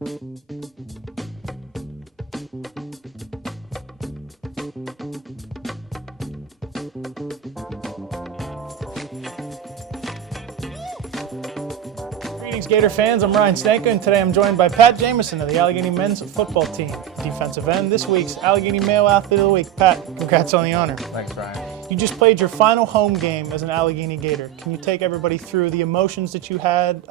Greetings, Gator fans. I'm Ryan Stanka, and today I'm joined by Pat Jameson of the Allegheny men's football team, defensive end, this week's Allegheny Male Athlete of the Week. Pat, congrats on the honor. Thanks, Ryan. You just played your final home game as an Allegheny Gator. Can you take everybody through the emotions that you had,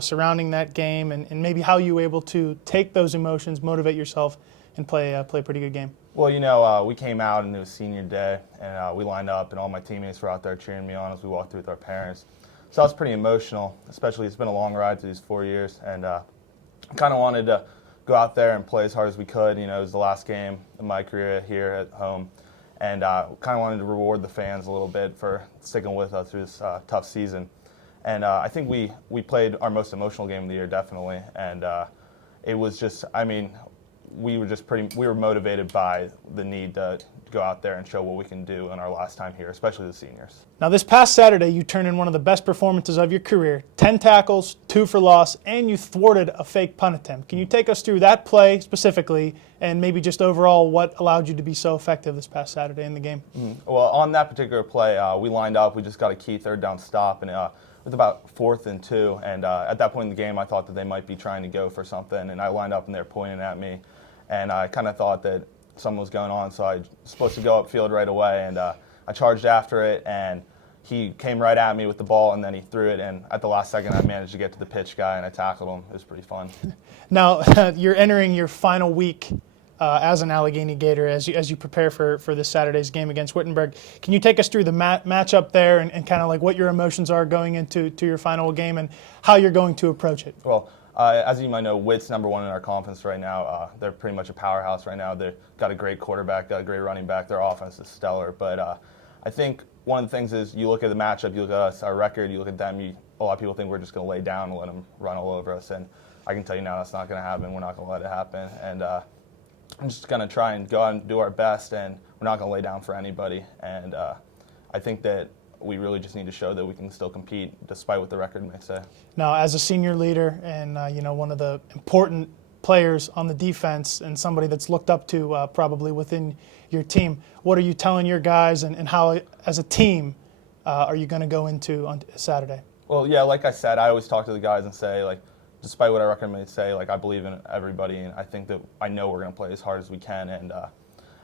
surrounding that game, and maybe how you were able to take those emotions, motivate yourself, and play a pretty good game? Well, we came out and it was senior day, and we lined up, and all my teammates were out there cheering me on as we walked through with our parents. So I was pretty emotional, especially it's been a long ride through these 4 years, and I kind of wanted to go out there and play as hard as we could. It was the last game of my career here at home, and kind of wanted to reward the fans a little bit for sticking with us through this tough season. And I think we played our most emotional game of the year, definitely, and it was just, we were motivated by the need to go out there and show what we can do in our last time here, especially the seniors. Now, this past Saturday, you turned in one of the best performances of your career, 10 tackles, 2 for loss, and you thwarted a fake punt attempt. Can you take us through that play specifically, and maybe just overall what allowed you to be so effective this past Saturday in the game? Well, on that particular play, we lined up. We just got a key third down stop, and with about 4th and 2, and at that point in the game, I thought that they might be trying to go for something, and I lined up, and they were pointing at me, and I kind of thought that something was going on, so I was supposed to go upfield right away, and I charged after it, and he came right at me with the ball, and then he threw it, and at the last second, I managed to get to the pitch guy, and I tackled him. It was pretty fun. Now, you're entering your final week as an Allegheny Gator as you prepare for this Saturday's game against Wittenberg. Can you take us through the matchup there and kind of like what your emotions are going into your final game and how you're going to approach it? Well, as you might know, Witt's number 1 in our conference right now. They're pretty much a powerhouse right now. They've got a great quarterback, got a great running back. Their offense is stellar. But I think one of the things is you look at the matchup, you look at us, our record, you look at them, a lot of people think we're just going to lay down and let them run all over us. And I can tell you now that's not going to happen. We're not going to let it happen. And I'm just going to try and go out and do our best, and we're not going to lay down for anybody. And I think that we really just need to show that we can still compete despite what the record may say. Now, as a senior leader and one of the important players on the defense and somebody that's looked up to probably within your team, what are you telling your guys and how, as a team, are you going to go into on Saturday? Well, yeah, like I said, I always talk to the guys and say, despite what our record may say, I believe in everybody, and I know we're going to play as hard as we can, and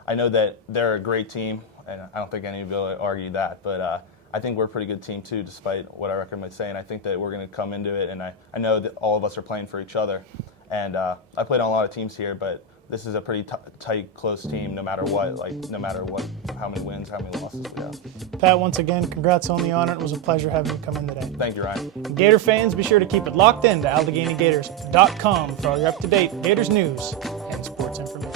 I know that they're a great team, and I don't think anybody will argue that, but I think we're a pretty good team too, despite what our record might say, and I think that we're going to come into it, and I know that all of us are playing for each other, and I played on a lot of teams here, but this is a pretty tight, close team no matter what, how many wins, how many losses we have. Pat, once again, congrats on the honor. It was a pleasure having you come in today. Thank you, Ryan. Gator fans, be sure to keep it locked in to AlleghenyGators.com for all your up-to-date Gators news and sports information.